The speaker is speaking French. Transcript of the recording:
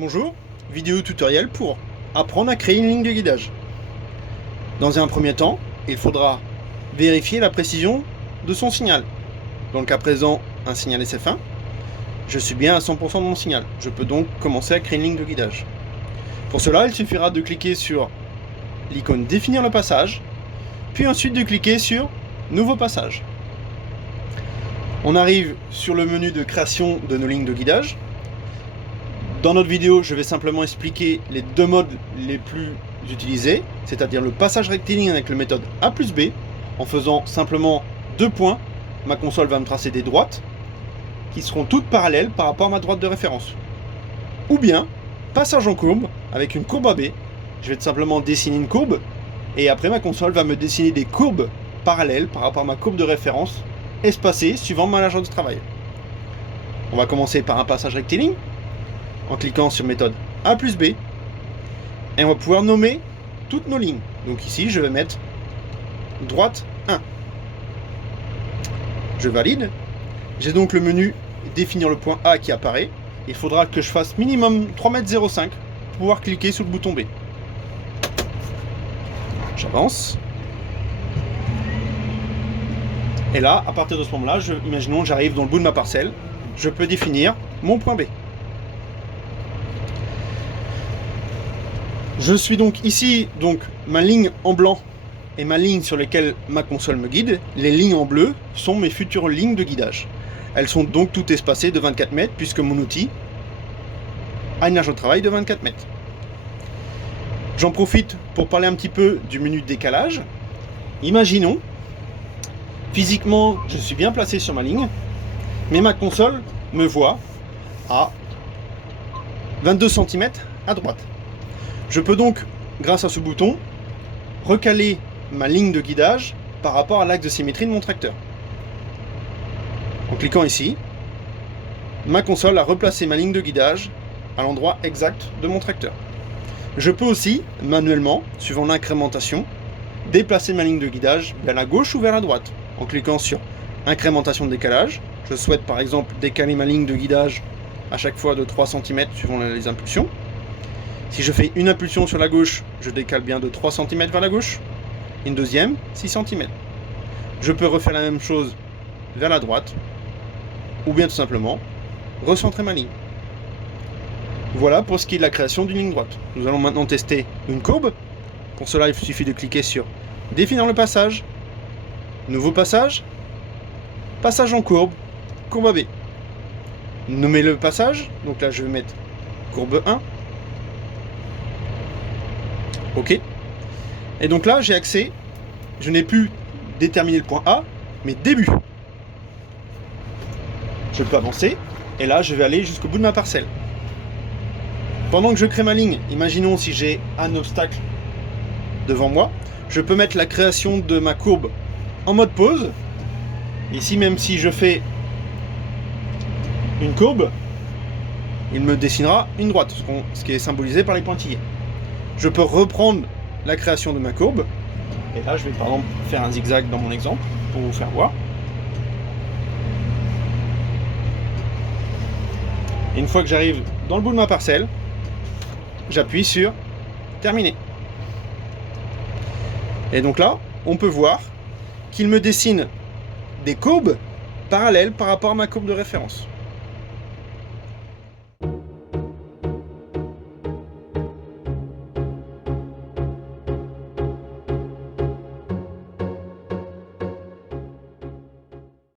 Bonjour, vidéo tutoriel pour apprendre à créer une ligne de guidage. Dans un premier temps, il faudra vérifier la précision de son signal. Dans le cas présent, un signal SF1. Je suis bien à 100% de mon signal. Je peux donc commencer à créer une ligne de guidage. Pour cela, il suffira de cliquer sur l'icône définir le passage, puis ensuite de cliquer sur nouveau passage. On arrive sur le menu de création de nos lignes de guidage. Dans notre vidéo, je vais simplement expliquer les deux modes les plus utilisés, c'est-à-dire le passage rectiligne avec la méthode A plus B. En faisant simplement 2 points, ma console va me tracer des droites qui seront toutes parallèles par rapport à ma droite de référence. Ou bien, passage en courbe avec une courbe AB. Je vais tout simplement dessiner une courbe et après ma console va me dessiner des courbes parallèles par rapport à ma courbe de référence, espacées suivant ma largeur de travail. On va commencer par un passage rectiligne en cliquant sur méthode A plus B et on va pouvoir nommer toutes nos lignes. Donc ici je vais mettre droite 1. Je valide. J'ai donc le menu définir le point A qui apparaît. Il faudra que je fasse minimum 3,05 m pour pouvoir cliquer sur le bouton B. J'avance. Et là, à partir de ce moment-là, imaginons que j'arrive dans le bout de ma parcelle, je peux définir mon point B. Je suis donc ici, ma ligne en blanc et ma ligne sur laquelle ma console me guide. Les lignes en bleu sont mes futures lignes de guidage. Elles sont donc toutes espacées de 24 mètres puisque mon outil a une largeur de travail de 24 mètres. J'en profite pour parler un petit peu du menu de décalage. Imaginons, physiquement, je suis bien placé sur ma ligne, mais ma console me voit à 22 cm à droite. Je peux donc, grâce à ce bouton, recaler ma ligne de guidage par rapport à l'axe de symétrie de mon tracteur. En cliquant ici, ma console a replacé ma ligne de guidage à l'endroit exact de mon tracteur. Je peux aussi, manuellement, suivant l'incrémentation, déplacer ma ligne de guidage vers la gauche ou vers la droite. En cliquant sur incrémentation de décalage, je souhaite par exemple décaler ma ligne de guidage à chaque fois de 3 cm suivant les impulsions. Si je fais une impulsion sur la gauche, je décale bien de 3 cm vers la gauche. Une deuxième, 6 cm. Je peux refaire la même chose vers la droite, ou bien tout simplement recentrer ma ligne. Voilà pour ce qui est de la création d'une ligne droite. Nous allons maintenant tester une courbe. Pour cela, il suffit de cliquer sur définir le passage, nouveau passage, passage en courbe, courbe AB. Nommer le passage, donc là je vais mettre courbe 1. OK. Et donc là, j'ai accès, je n'ai plus déterminé le point A, mais début. Je peux avancer, et là, je vais aller jusqu'au bout de ma parcelle. Pendant que je crée ma ligne, imaginons si j'ai un obstacle devant moi, je peux mettre la création de ma courbe en mode pause. Ici, même si je fais une courbe, il me dessinera une droite, ce qui est symbolisé par les pointillés. Je peux reprendre la création de ma courbe. Et là, je vais par exemple faire un zigzag dans mon exemple pour vous faire voir. Et une fois que j'arrive dans le bout de ma parcelle, j'appuie sur terminer. Et donc là, on peut voir qu'il me dessine des courbes parallèles par rapport à ma courbe de référence.